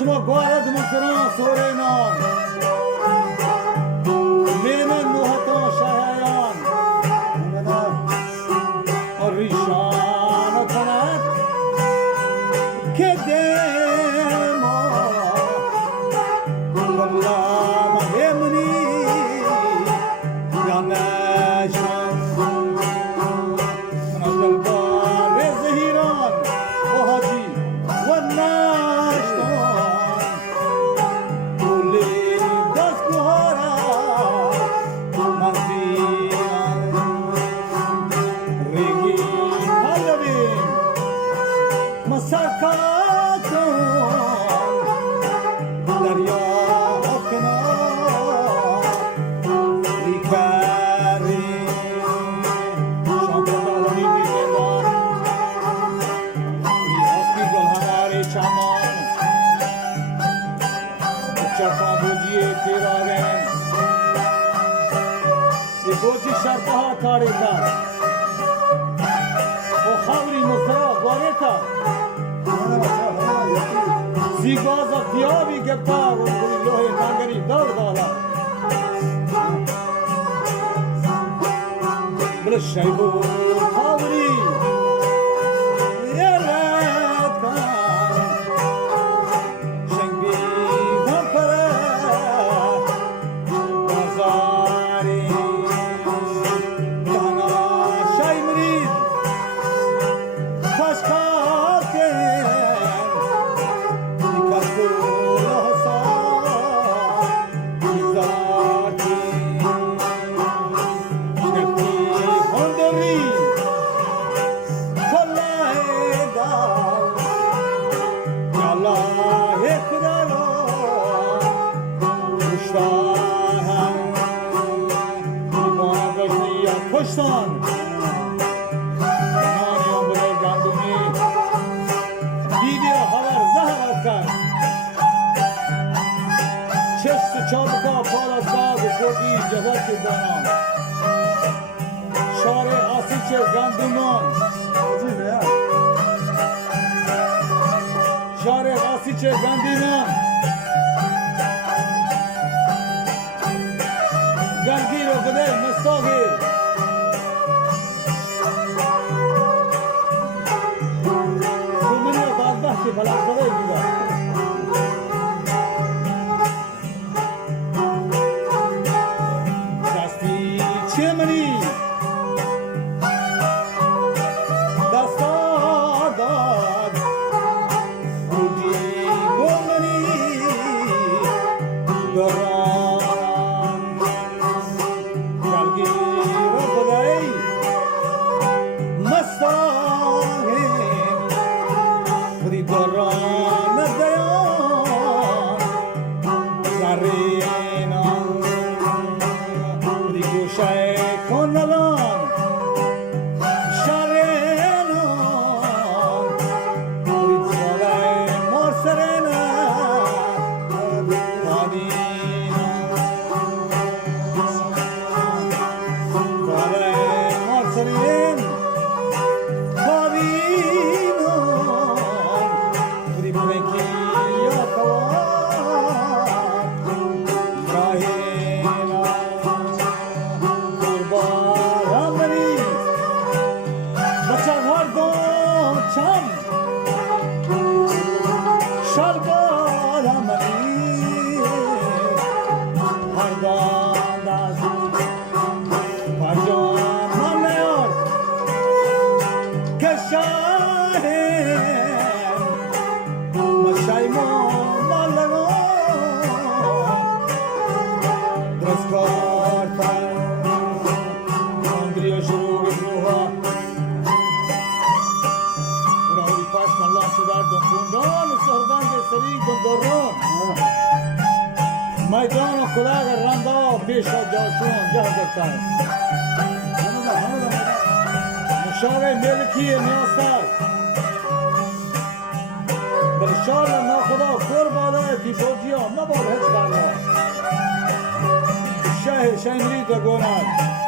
شما گوارد مصران سورینان مینن نوحتان شهیان ریشان کند که دیما والله مهمنی یا نشان من از دلبار زهیران و حاجی و نشتان کولی دست گوهارا من زیران ریگی پلویم مسکاتون دریا کنار ریکاری شامپردانی میگردان ریاستی گل هماری چمان چرخان بوجی تیراغن ای بوجی شرطه ها کاری کرد و خبری مصرا گواره کرد زیگاز دیابی گفتا و بری لوه کانگری دار دالا بل شیبو خبری یرد کن شنگی دمپره بازاری دانا شای مرید پشکار کن کشتان نانیان بوده گندمی دیدی خبر زهرت کرد چست چابکا پالا ساز کردی جزاک دانان شار آسیچ گندمان شار آسیچ گندمان گنگی رو بده مستاقی که بلا خدای دیگه دستی چه منی دستا داد بودی گمنی داران گلگی رو خدای مستاقی داران دیان زرینان دی گوشه کنالان شرینان دی زاله مرسرینان دانینان زاله مرسرین میدان و کلاغ رندا پیش جاشون جه دکتر مشاوه ملکی نیاستر بلشار ناخدا کور بالای بی بودی ها مبار هیچ برنا شهر شیمری دگونن